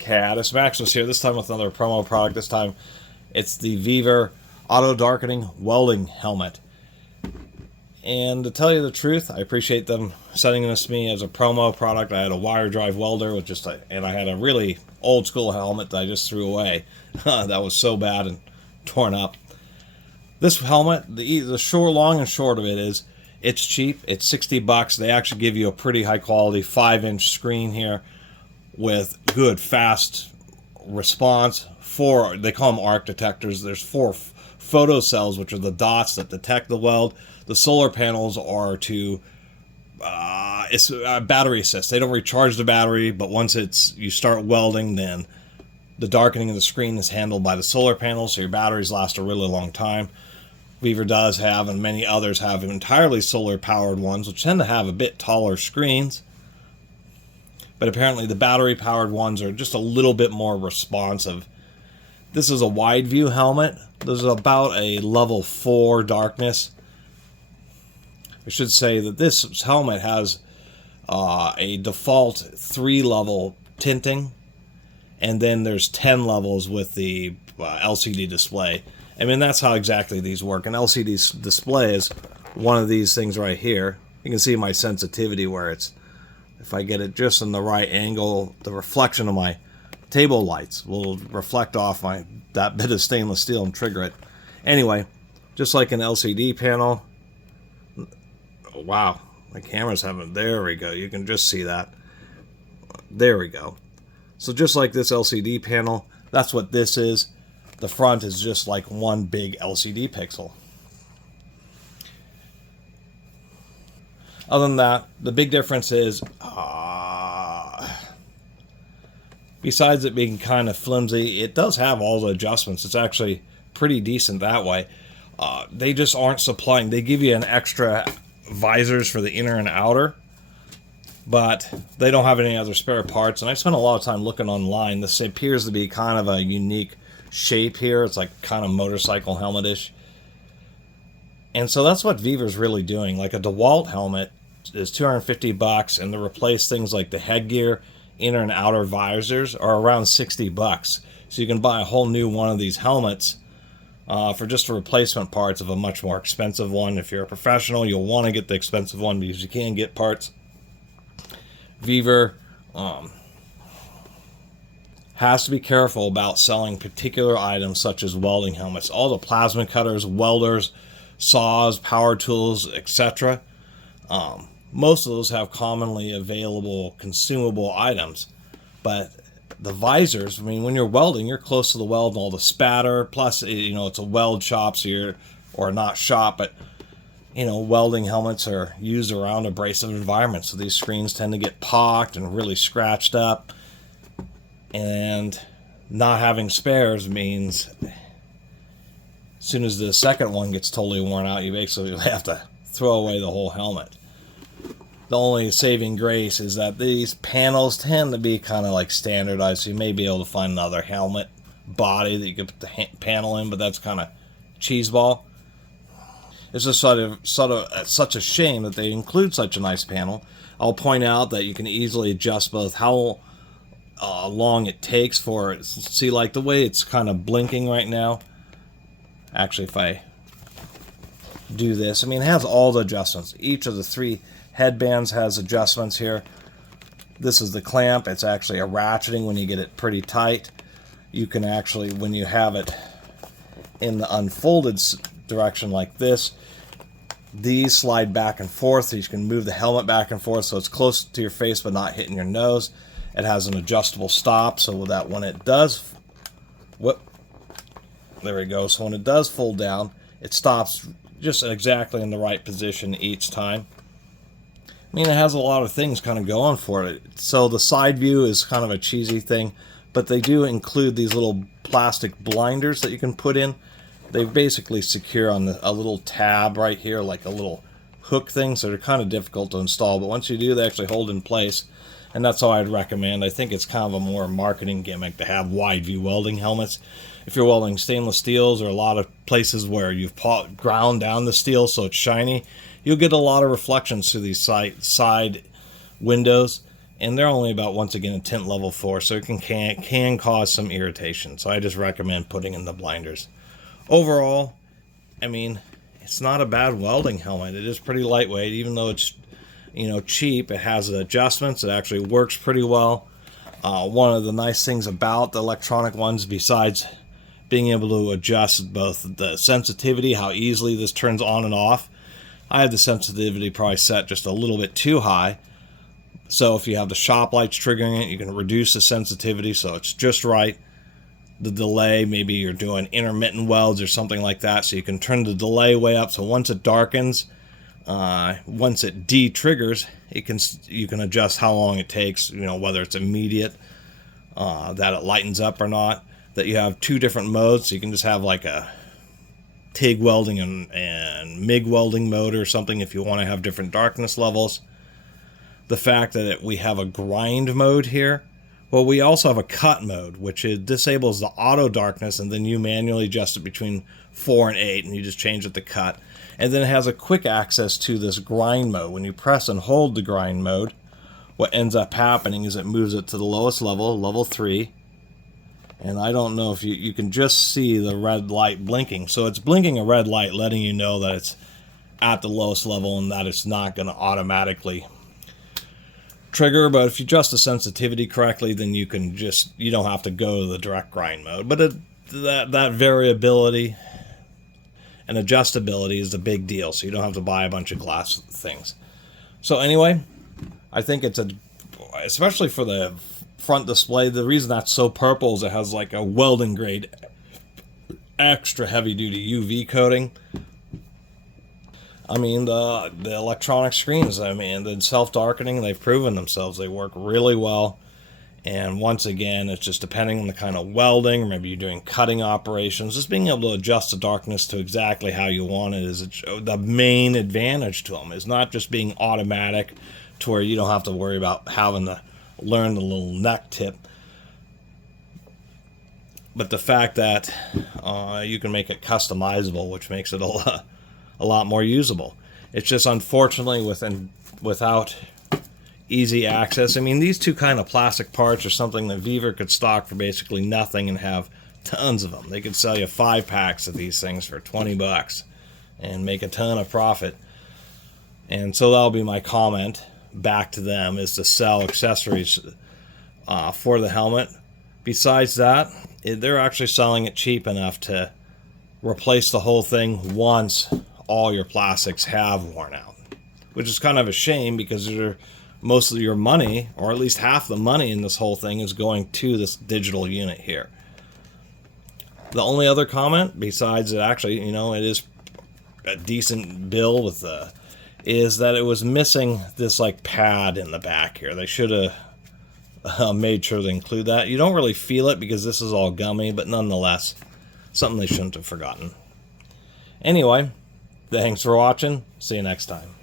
Catus. Maximus here, this time with another promo product. This time it's the Vevor Auto Darkening Welding Helmet. And to tell you the truth, I appreciate them sending this to me as a promo product. I had a wire drive welder with and I had a really old school helmet that I just threw away. That was so bad and torn up. This helmet, the long and short of it is, it's cheap. It's 60 bucks. They actually give you a pretty high quality 5-inch screen here with good fast response. They call them arc detectors. There's 4 photocells, which are the dots that detect the weld. The solar panels are to it's battery assist. They don't recharge the battery, but once you start welding, then the darkening of the screen is handled by the solar panels, so your batteries last a really long time. Vevor does have, and many others have, entirely solar powered ones, which tend to have a bit taller screens. But apparently the battery powered ones are just a little bit more responsive. This is a wide view helmet. This is about a level 4 darkness. I should say that this helmet has a default 3 level tinting, and then there's 10 levels with the LCD display. I mean, that's how exactly these work. An LCD display is one of these things right here. You can see my sensitivity where if I get it just in the right angle, the reflection of my table lights will reflect off that bit of stainless steel and trigger it. Anyway, just like an LCD panel. Oh, wow, my camera's having, there we go. You can just see that. There we go. So just like this LCD panel, that's what this is. The front is just like one big LCD pixel. Other than that, the big difference is, besides it being kind of flimsy, it does have all the adjustments. It's actually pretty decent that way. They just aren't supplying. They give you an extra visors for the inner and outer, but they don't have any other spare parts. And I spent a lot of time looking online. This appears to be kind of a unique shape here. It's like kind of motorcycle helmet-ish. And so that's what Vevor's really doing. Like a DeWalt helmet is 250 bucks, and to replace things like the headgear, inner and outer visors are around 60 bucks. So you can buy a whole new one of these helmets for just the replacement parts of a much more expensive one. If you're a professional, you'll want to get the expensive one because you can get parts. Vevor has to be careful about selling particular items such as welding helmets. All the plasma cutters, welders, saws, power tools, etc. Most of those have commonly available consumable items, but the visors, I mean, when you're welding, you're close to the weld and all the spatter, plus, it's a weld shop, so or not shop, but, welding helmets are used around abrasive environments, so these screens tend to get pocked and really scratched up, and not having spares means as soon as the second one gets totally worn out, you basically have to throw away the whole helmet. The only saving grace is that these panels tend to be kind of like standardized, so you may be able to find another helmet body that you could put the panel in, but that's kind of cheeseball. It's just such a shame that they include such a nice panel. I'll point out that you can easily adjust both how long it takes for it. See, like the way it's kind of blinking right now. Actually, if I do this, I mean, it has all the adjustments. Each of the 3 headbands has adjustments here. This is the clamp. It's actually a ratcheting when you get it pretty tight. You can actually, when you have it in the unfolded direction like this, these slide back and forth, so you can move the helmet back and forth so it's close to your face but not hitting your nose. It has an adjustable stop so that when it does, there we go. So when it does fold down, it stops just exactly in the right position each time. I mean, it has a lot of things kind of going for it. So the side view is kind of a cheesy thing, but they do include these little plastic blinders that you can put in. They basically secure on a little tab right here, like a little hook thing, so they're kind of difficult to install, but once you do, they actually hold in place, and that's all I'd recommend. I think it's kind of a more marketing gimmick to have wide view welding helmets. If you're welding stainless steels or a lot of places where you've ground down the steel so it's shiny, you'll get a lot of reflections through these side windows, and they're only about, once again, a tint level 4, so it can cause some irritation. So I just recommend putting in the blinders. Overall, I mean, it's not a bad welding helmet. It is pretty lightweight, even though it's, you know, cheap. It has adjustments. It actually works pretty well. One of the nice things about the electronic ones, besides being able to adjust both the sensitivity, how easily this turns on and off, I have the sensitivity probably set just a little bit too high. So if you have the shop lights triggering it, you can reduce the sensitivity so it's just right. The delay, maybe you're doing intermittent welds or something like that, so you can turn the delay way up, so once it darkens, once it de-triggers, you can adjust how long it takes, you know, whether it's immediate, that it lightens up or not. That you have 2 different modes, so you can just have like a TIG welding and MIG welding mode or something if you want to have different darkness levels. The fact that we have a grind mode here, well, we also have a cut mode, which disables the auto darkness, and then you manually adjust it between 4 and 8, and you just change it to cut. And then it has a quick access to this grind mode. When you press and hold the grind mode, what ends up happening is it moves it to the lowest level, level 3. And I don't know if you can just see the red light blinking. So it's blinking a red light, letting you know that it's at the lowest level and that it's not going to automatically trigger. But if you adjust the sensitivity correctly, then you don't have to go to the direct grind mode. But that variability and adjustability is the big deal, so you don't have to buy a bunch of glass things. So anyway, I think it's especially for the front display, the reason that's so purple is it has like a welding grade extra heavy duty UV coating. I mean, the electronic screens, I mean, the self-darkening, they've proven themselves. They work really well. And once again, it's just depending on the kind of welding, or maybe you're doing cutting operations, just being able to adjust the darkness to exactly how you want it is the main advantage to them. It's not just being automatic to where you don't have to worry about having to learn the little neck tip, but the fact that you can make it customizable, which makes it a lot more usable. It's just unfortunately without easy access. I mean, these 2 kind of plastic parts are something that Vevor could stock for basically nothing and have tons of them. They could sell you 5 packs of these things for 20 bucks and make a ton of profit. And so that'll be my comment back to them, is to sell accessories for the helmet. Besides that, they're actually selling it cheap enough to replace the whole thing once all your plastics have worn out, which is kind of a shame because most of your money, or at least half the money in this whole thing, is going to this digital unit here. The only other comment, besides it actually, you know, it is a decent bill with is that it was missing this like pad in the back here. They should have made sure to include that. You don't really feel it because this is all gummy, but nonetheless, something they shouldn't have forgotten. Anyway, thanks for watching. See you next time.